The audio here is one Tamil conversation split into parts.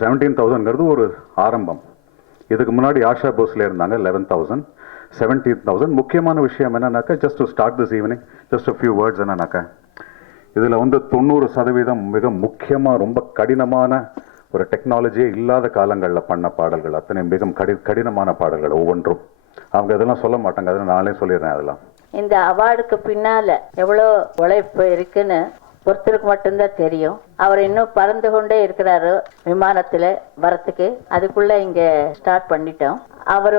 17,000ங்கிறது ஒரு ஆரம்பம். இதுக்கு முன்னாடி ஆஷா போஸ்ல இருந்தாங்க 11,000, 17,000. முக்கியமான விஷயம் என்னன்னாக்கா, just to start this evening, just few words என்னன்னாக்கா, இதில் 90% மிக முக்கியமாக ரொம்ப கடினமான ஒரு டெக்னாலஜியே இல்லாத காலங்களில் பண்ண பாடல்கள், அத்தனை மிக கடினமான பாடல்கள் ஒவ்வொன்றும். அவங்க இதெல்லாம் சொல்ல மாட்டாங்க, அதெல்லாம் நானே சொல்லிடுறேன். அதெல்லாம் இந்த அவார்டுக்கு பின்னால எவ்வளோ உழைப்பு இருக்குன்னு ஒருத்தருக்கு மட்டும்தான் தெரியும். அவர் இன்னும் பறந்து கொண்டே இருக்கிறாரு விமானத்தில் வரத்துக்கு. அதுக்குள்ள இங்க ஸ்டார்ட் பண்ணிட்டோம். அவர்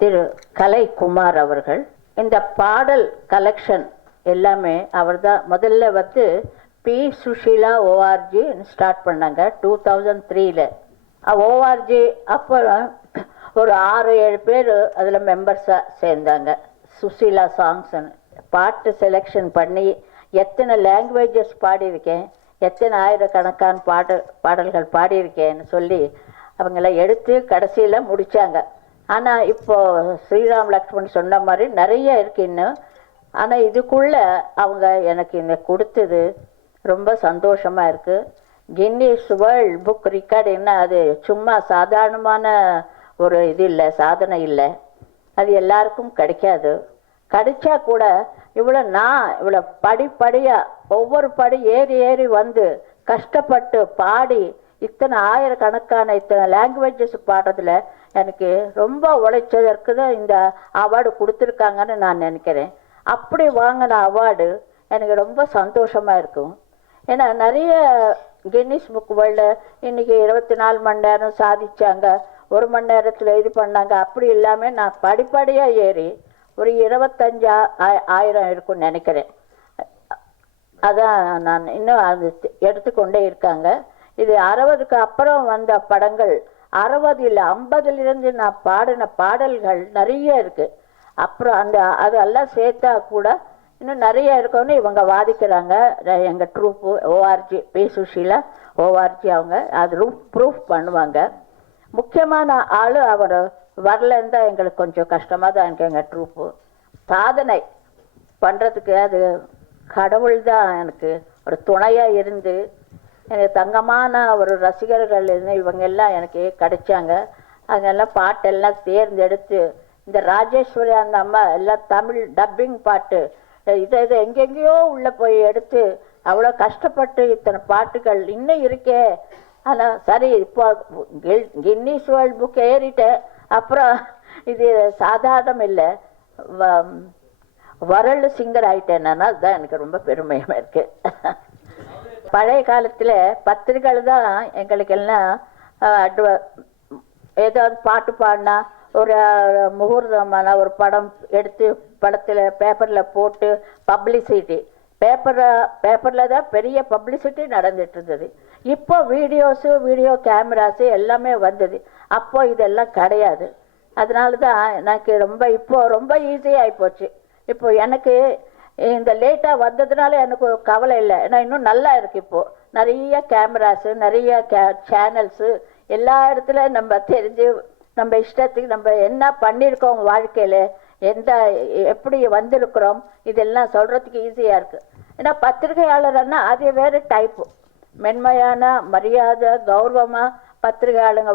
திரு கலைக்குமார் அவர்கள். இந்த பாடல் கலெக்ஷன் எல்லாமே அவர் தான் முதல்ல பி சுஷீலா ஓஆர்ஜி ஸ்டார்ட் பண்ணாங்க 2003. ஓஆர்ஜி அப்புறம் ஒரு 6-7 பேர் அதில் மெம்பர்ஸாக சேர்ந்தாங்க. சுஷீலா சாங்ஸ்ன்னு பாட்டு செலெக்ஷன் பண்ணி எத்தனை லாங்குவேஜஸ் பாடியிருக்கேன், எத்தனை ஆயிரக்கணக்கான பாடல்கள் பாடியிருக்கேன்னு சொல்லி அவங்கள எடுத்து கடைசியில் முடித்தாங்க. ஆனால் இப்போது ஸ்ரீராம் லக்ஷ்மண் சொன்ன மாதிரி நிறைய இருக்கு இன்னும். ஆனால் இதுக்குள்ளே அவங்க எனக்கு இந்த கொடுத்தது ரொம்ப சந்தோஷமாக இருக்குது. கின்னீஸ் வேர்ல்ட் புக் ரெக்கார்டுன்னா அது சும்மா சாதாரணமான ஒரு இது இல்லை, சாதனை இல்லை. அது எல்லாருக்கும் கிடைக்காது. கிடைச்சா கூட இவ்வளோ படிப்படியாக ஒவ்வொரு படி ஏறி ஏறி கஷ்டப்பட்டு பாடி இத்தனை ஆயிரக்கணக்கான இத்தனை லாங்குவேஜஸ் பாடுறதுல எனக்கு ரொம்ப உழைச்சதற்கு தான் இந்த அவார்டு கொடுத்துருக்காங்கன்னு நான் நினைக்கிறேன். அப்படி வாங்கின அவார்டு எனக்கு ரொம்ப சந்தோஷமாக இருக்கும். ஏன்னா நிறைய கின்னீஸ் புக் வேர்ல்டில் இன்றைக்கி 24 மணி நேரம் சாதிச்சாங்க, 1 மணி நேரத்தில் இது பண்ணாங்க. அப்படி இல்லாமல் நான் படிப்படியாக ஏறி ஒரு 25,000 இருக்கும்னு நினைக்கிறேன். அதான் நான் இன்னும் அது எடுத்துக்கொண்டே இருக்காங்க. இது 60க்கு அப்புறம் வந்த படங்கள் 60 இல்லை 50லேருந்து நான் பாடின பாடல்கள் நிறைய இருக்குது. அப்புறம் அதெல்லாம் சேர்த்தா கூட இன்னும் நிறைய இருக்கும்னு இவங்க வாதிக்கிறாங்க. எங்கள் ட்ரூப்பு ஓஆர்ஜி பி சுஷீலா ஓஆர்ஜி அவங்க அது ப்ரூஃப் பண்ணுவாங்க. முக்கியமான ஆள் அவர் வரலன்னு தான் எங்களுக்கு கொஞ்சம் கஷ்டமாக தான் இருக்குது. எங்கள் ட்ரூப்பு சாதனை பண்ணுறதுக்கு அது கடவுள் தான் எனக்கு ஒரு துணையாக இருந்து எனக்கு தங்கமான ஒரு ரசிகர்கள் இவங்க எல்லாம் எனக்கு கிடைச்சாங்க. அங்கெல்லாம் பாட்டெல்லாம் தேர்ந்தெடுத்து இந்த ராஜேஸ்வரி அந்த அம்மா எல்லாம் தமிழ் டப்பிங் பாட்டு இதை எங்கெங்கேயோ உள்ளே போய் எடுத்து அவ்வளோ கஷ்டப்பட்டு இத்தனை பாட்டுகள் இன்னும் இருக்கே. ஆனால் சரி, இப்போ கின்னீஸ் வேர்ல்ட் புக் ஏறிட்டேன். அப்புறம் இது சாதாரணம் இல்லை, வேர்ல்டு சிங்கர் ஆகிட்டேன்னா அதுதான் எனக்கு ரொம்ப பெருமையாக இருக்குது. பழைய காலத்தில் பத்திரிகைகள் தான் எங்களுக்கெல்லாம் ஏதாவது பாட்டு பாடினா ஒரு முகூர்த்தமான ஒரு படம் எடுத்து படத்தில் பேப்பரில் போட்டு பப்ளிசிட்டி பேப்பரில் தான் பெரிய பப்ளிசிட்டி நடந்துட்டு இருந்தது. இப்போ வீடியோ கேமராஸு எல்லாமே வந்தது. அப்போ இதெல்லாம் கிடையாது. அதனால தான் எனக்கு ரொம்ப ஈஸியாக போச்சு. இப்போ எனக்கு இந்த லேட்டாக வந்ததுனால எனக்கு கவலை இல்லை. ஏன்னா இன்னும் நல்லா இருக்குது. இப்போது நிறைய கேமராஸு நிறைய சேனல்ஸு எல்லா இடத்துல நம்ம தெரிஞ்சு நம்ம இஷ்டத்துக்கு நம்ம என்ன பண்ணியிருக்கோம் வாழ்க்கையில் எப்படி வந்திருக்கிறோம் இதெல்லாம் சொல்கிறதுக்கு ஈஸியாக இருக்குது. ஏன்னா பத்திரிகையாளர்னா அது வேறு டைப்பு, மென்மையான மரியாதை கௌரவமாக பத்திரிகையாளங்க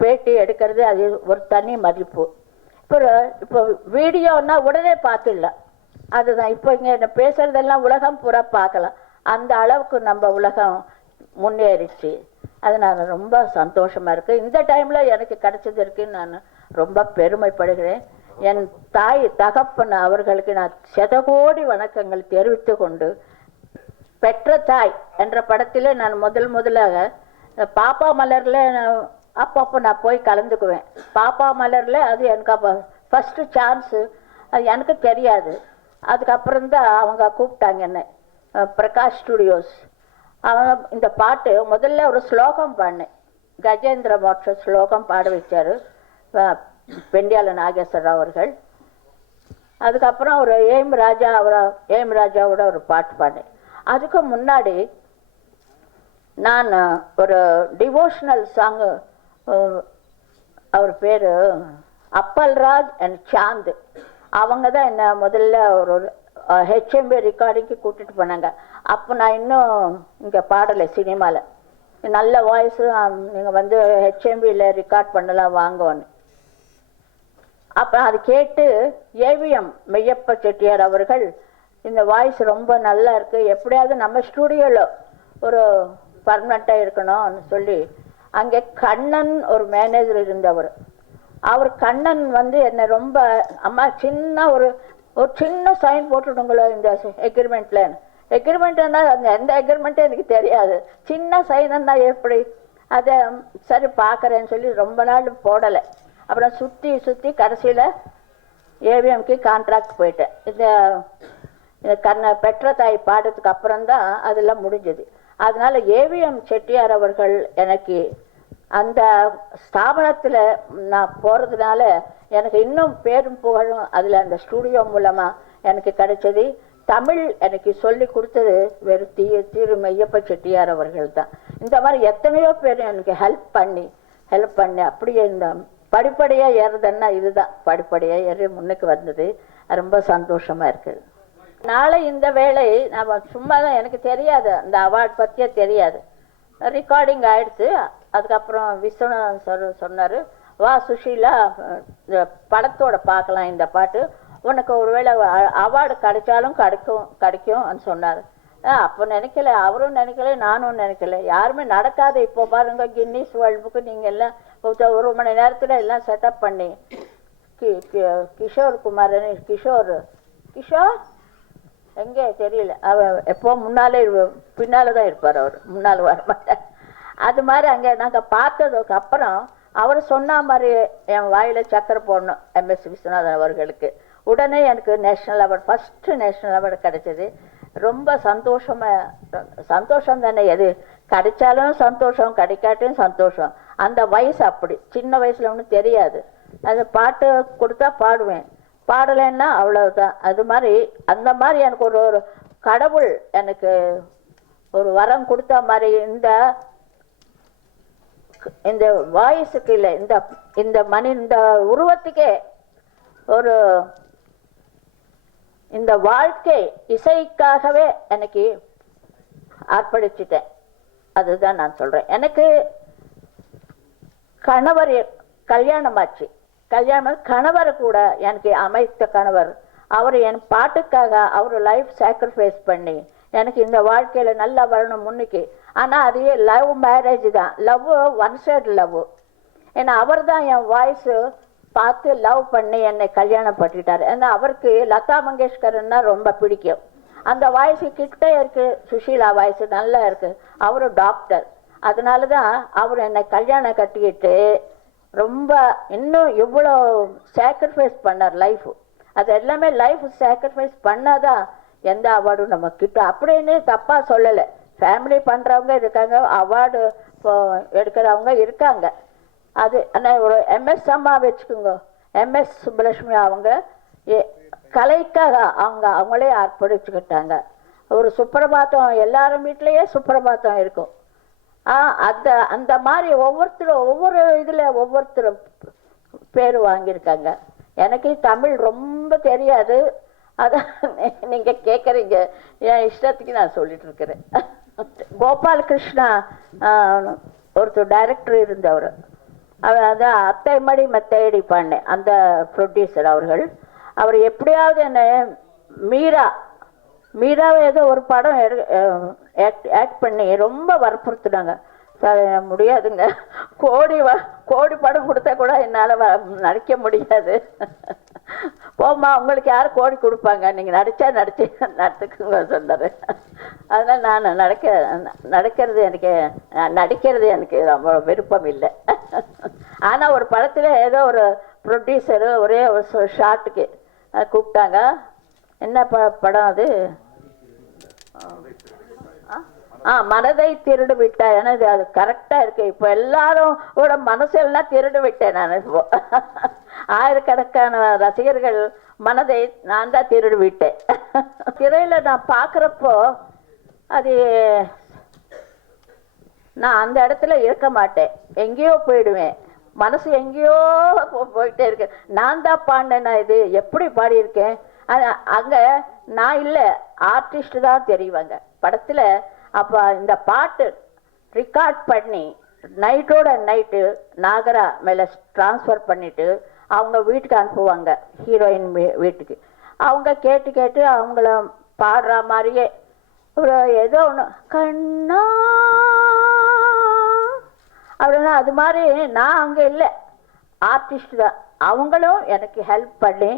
பேட்டி எடுக்கிறது அது ஒரு தனி மதிப்பு. இப்போ வீடியோன்னா உடனே பார்த்துடலாம். அதுதான் இப்போ இங்கே பேசுகிறதெல்லாம் உலகம் பூரா பார்க்கலாம். அந்த அளவுக்கு நம்ம உலகம் முன்னேறிச்சு. அது நான் ரொம்ப சந்தோஷமாக இருக்குது. இந்த டைமில் எனக்கு கிடைச்சதற்கு நான் ரொம்ப பெருமைப்படுகிறேன். என் தாய் தகப்பன் அவர்களுக்கு நான் சதகோடி வணக்கங்கள் தெரிவித்து கொண்டு, பெற்ற தாய் என்ற படத்தில் நான் முதலாக பாப்பா மலரில் அப்பப்போ நான் போய் கலந்துக்குவேன். பாப்பா மலரில் அது எனக்கு அப்போ ஃபஸ்ட்டு சான்ஸு. அது எனக்கு தெரியாது. அதுக்கப்புறம்தான் அவங்க கூப்பிட்டாங்க என்ன பிரகாஷ் ஸ்டுடியோஸ். அவங்க இந்த பாட்டு முதல்ல ஒரு ஸ்லோகம் பாடினேன். கஜேந்திர மோட்ச ஸ்லோகம் பாட வச்சார் பெண்டியால நாகேஸ்வரராவ் அவர்கள். அதுக்கப்புறம் ஒரு ஏம் ராஜாவோட ஒரு பாட்டு பாடினேன். அதுக்கு முன்னாடி நான் ஒரு டிவோஷனல் சாங்கு, அவர் பேர் அப்பல்ராஜ் அண்ட் சாந்த், அவங்க தான் என்ன முதல்ல ஒரு ஹெச்எம்பி ரெக்கார்டிங்க்கு கூட்டிகிட்டு போனாங்க. அப்போ நான் இன்னும் இங்கே பாடலை சினிமாவில். நல்ல வாய்ஸு, நீங்கள் வந்து ஹெச்எம்பியில் ரெக்கார்ட் பண்ணலாம் வாங்கன்னு. அப்புறம் அது கேட்டு ஏவிஎம் மெய்யப்ப செட்டியார் அவர்கள் இந்த வாய்ஸ் ரொம்ப நல்லா இருக்குது, எப்படியாவது நம்ம ஸ்டூடியோவில் ஒரு பர்மனெண்ட்டாக இருக்கணும்னு சொல்லி அங்கே கண்ணன் ஒரு மேனேஜர் இருந்தவர். அவர் கண்ணன் வந்து என்னை ரொம்ப, அம்மா சின்ன ஒரு சின்ன சைன் போட்டுடுங்களோ இந்த எக்ரிமெண்ட்டில். எக்ரிமெண்ட்னா அந்த எந்த எக்ரிமெண்ட்டும் எனக்கு தெரியாது, சின்ன சைனுன்னா எப்படி, அதை சரி பார்க்குறேன்னு சொல்லி ரொம்ப நாள் போடலை. அப்புறம் சுற்றி சுற்றி கடைசியில் ஏவிஎம்க்கு கான்ட்ராக்ட் போயிட்டேன். இந்த பெற்ற தாய் பாடத்துக்கு அப்புறம்தான் அதெல்லாம் முடிஞ்சது. அதனால ஏவிஎம் செட்டியார் அவர்கள் எனக்கு அந்த ஸ்தாபனத்தில் நான் போகிறதுனால எனக்கு இன்னும் பேரும் புகழும் அதில் அந்த ஸ்டூடியோ மூலமாக எனக்கு கிடைச்சது. தமிழ் எனக்கு சொல்லி கொடுத்தது வெறும் திரு மெய்யப்ப செட்டியார் அவர்கள் தான். இந்த மாதிரி எத்தனையோ பேர் எனக்கு ஹெல்ப் பண்ணி அப்படியே இந்த படிப்படியாக ஏறுதுன்னா இதுதான் படிப்படியாக ஏறி முன்னுக்கு வந்தது. ரொம்ப சந்தோஷமாக இருக்குது. நாளை இந்த வேலை நம்ம சும்மா தான், எனக்கு தெரியாது அந்த அவார்ட் பற்றியே தெரியாது. ரெக்கார்டிங் ஆகிடுச்சு. அதுக்கப்புறம் விஸ்வநாதன் சார் சொன்னார், வா சுஷீலா இந்த படத்தோட பார்க்கலாம் இந்த பாட்டு, உனக்கு ஒருவேளை அவார்டு கிடைச்சாலும் கிடைக்கும்னு சொன்னார். அப்போ நினைக்கல, அவரும் நினைக்கல, நானும் நினைக்கல, யாருமே நடக்காது. இப்போ பாருங்க கின்னீஸ் வேர்ல்ட் புக்கு நீங்கள் எல்லாம் ஒரு மணி நேரத்தில் எல்லாம் செட்டப் பண்ணி கிஷோர் எங்கே தெரியல, அவர் எப்போ முன்னாலே பின்னால் தான் இருப்பார், அவர் முன்னால் வர மாட்டார். அது மாதிரி அங்கே நாங்கள் பார்த்ததுக்கு அப்புறம் அவர் சொன்ன மாதிரி என் வாயில் சக்கரை போடணும் எம்எஸ் விஸ்வநாதன் அவர்களுக்கு. உடனே எனக்கு national award, first national award கிடைச்சது. ரொம்ப சந்தோஷம் தானே, எது கிடைச்சாலும் சந்தோஷம், கிடைக்காட்டும் சந்தோஷம். அந்த வயசு அப்படி, சின்ன வயசில் ஒன்றும் தெரியாது. அது பாட்டு கொடுத்தா பாடுவேன், பாடலைன்னா அவ்வளவுதான். அது மாதிரி அந்த மாதிரி எனக்கு ஒரு கடவுள் எனக்கு ஒரு வரம் கொடுத்த மாதிரி இந்த வாய்ஸுக்கு இல்லை, இந்த உருவத்துக்கே ஒரு இந்த வாழ்க்கை இசைக்காகவே எனக்கு அர்ப்பணிச்சிட்டேன். அதுதான் நான் சொல்றேன். எனக்கு கணவர் கல்யாணமாச்சு. கணவர் கூட எனக்கு அமைத்த கணவர், அவர் என் பாட்டுக்காக அவர் லைஃப் சாக்ரிஃபைஸ் பண்ணி எனக்கு இந்த வாழ்க்கையில நல்லா வரணும் முன்னுக்கு. ஆனால் அது லவ் மேரேஜ் தான், லவ் ஒன் சைடு லவ். ஏன்னா அவர் தான் என் வாய்ஸு பார்த்து லவ் பண்ணி என்னை கல்யாணம் பண்ணிட்டார். ஏன்னா அவருக்கு லதா மங்கேஷ்கர்னா ரொம்ப பிடிக்கும். அந்த வாய்ஸு கிட்ட இருக்கு, சுஷீலா வாய்ஸு நல்லா இருக்கு. அவரு டாக்டர், அதனால தான் அவர் என்னை கல்யாணம் கட்டிக்கிட்டு ரொம்ப இன்னும் இவ்வளோ சாக்ரிஃபைஸ் பண்ணார் லைஃபு. அது எல்லாமே லைஃப் சாக்ரிஃபைஸ் பண்ணாதான் எந்த அவார்டும் நம்ம கிட்ட. அப்படின்னு தப்பாக சொல்லலை, ஃபேமிலி பண்ணுறவங்க இருக்காங்க, அவார்டு எடுக்கிறவங்க இருக்காங்க. அது ஆனால் ஒரு எம்எஸ் அம்மா வச்சுக்கோங்க, எம்எஸ் சுப்புலட்சுமி அவங்க கலைக்காக அவங்களே அர்ப்பணிச்சுக்கிட்டாங்க. ஒரு சுப்பிரபாத்தம் எல்லாரும் வீட்லேயே சுப்பிரபாத்தம் இருக்கும். அந்த மாதிரி ஒவ்வொருத்தரும் ஒவ்வொரு இதில் ஒவ்வொருத்தரும் பேர் வாங்கியிருக்காங்க. எனக்கு தமிழ் ரொம்ப தெரியாது, அதான் நீங்கள் கேட்குறீங்க, என் இஷ்டத்துக்கு நான் சொல்லிட்டு இருக்கிறேன். கோபால் கிருஷ்ணா ஒருத்தர் டைரக்டர் இருந்தவர், அதான் அத்தை மடி மெத்தையடி பாண்டேன் அந்த ப்ரொடியூசர் அவர்கள். அவர் எப்படியாவது என்னை மீராவை ஏதோ ஒரு படம் ஆக்ட் பண்ணி ரொம்ப வற்புறுத்துனாங்க. சார் முடியாதுங்க, கோடி படம் கொடுத்தா கூட என்னால் நடிக்க முடியாது. போம்மா, உங்களுக்கு யார் கோடி கொடுப்பாங்க, நீங்கள் நடிச்சுக்குங்க சொன்னார். அதனால் நான் நடிக்கிறது எனக்கு ரொம்ப விருப்பம் இல்லை. ஆனால் ஒரு படத்தில் ஏதோ ஒரு ப்ரொடியூசரு ஒரே ஒரு ஷார்ட்டுக்கு கூப்பிட்டாங்க. என்ன படம் அது? மனதை திருடு விட்டேன். ஏன்னா அது கரெக்டாக இருக்கு. இப்போ எல்லாரும் மனசெல்லாம் திருடு விட்டேன் நான். இப்போ ஆயிரக்கணக்கான ரசிகர்கள் மனதை நான் தான் திருடு விட்டேன். திரையில் நான் பார்க்குறப்போ அது நான் அந்த இடத்துல இருக்க மாட்டேன், எங்கேயோ போயிடுவேன், மனசு எங்கேயோ போயிட்டே இருக்கு. நான் தான் பாடினேன்னா இது எப்படி பாடியிருக்கேன், அங்கே நான் இல்லை, ஆர்டிஸ்ட் தான் தெரியுவாங்க படத்தில். அப்போ இந்த பாட்டு ரெக்கார்ட் பண்ணி நைட்டோட நைட்டு நாகரா மேலே ட்ரான்ஸ்ஃபர் பண்ணிவிட்டு அவங்க வீட்டுக்கு அனுப்புவாங்க, ஹீரோயின் வீட்டுக்கு. அவங்க கேட்டு கேட்டு அவங்கள பாடுற மாதிரியே ஒரு ஏதோ ஒன்று கண்ணா அப்படின்னா அது மாதிரி. நான் அங்கே இல்லை, ஆர்டிஸ்ட் தான். அவங்களும் எனக்கு ஹெல்ப் பண்ணி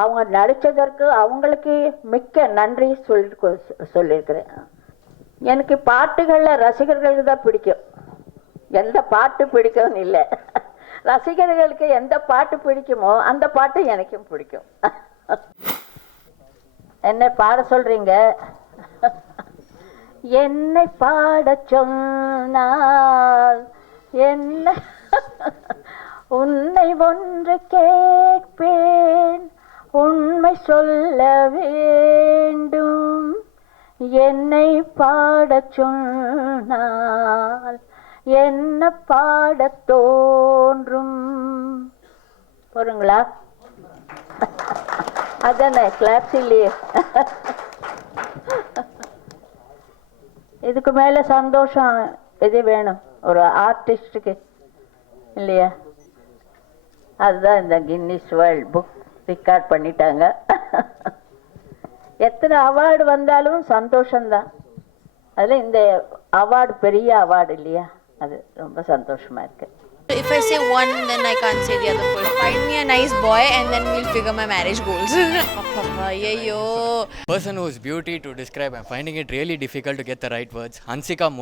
அவங்க நடித்ததற்கு அவங்களுக்கு மிக்க நன்றி சொல்லியிருக்கிறேன். எனக்கு பாட்டுகளில் ரசிகர்களுக்கு தான் பிடிக்கும், எந்த பாட்டு பிடிக்கும்னு இல்லை. ரசிகர்களுக்கு எந்த பாட்டு பிடிக்குமோ அந்த பாட்டு எனக்கும் பிடிக்கும். என்னை பாட சொல்றீங்க, என்னை பாட சொன்னால் என்ன உன்னை ஒன்று கேட்பேன், உண்மை சொல்ல வேண்டும். என்னை பாட சொன்னால் என்ன பாட தோன்றும். போறீங்களா? அதானே கிளாப்ஸ் இல்லையே. இதுக்கு மேல சந்தோஷம் எது வேணும் ஒரு ஆர்டிஸ்டுக்கு இல்லையா? அதுதான் இந்த கின்னிஸ் வேர்ல்ட் புக் ரெக்கார்ட் பண்ணிட்டாங்க. எத்தனை அவார்டு வந்தாலும் சந்தோஷம்தான். அதில் இந்த அவார்டு பெரிய அவார்டு இல்லையா, அது ரொம்ப சந்தோஷமா இருக்கு. If I say one, then I can't say the other full. Find me a nice boy and then we'll figure my marriage goals. Person whose beauty to describe, I'm finding it really difficult to get the right words. Hansika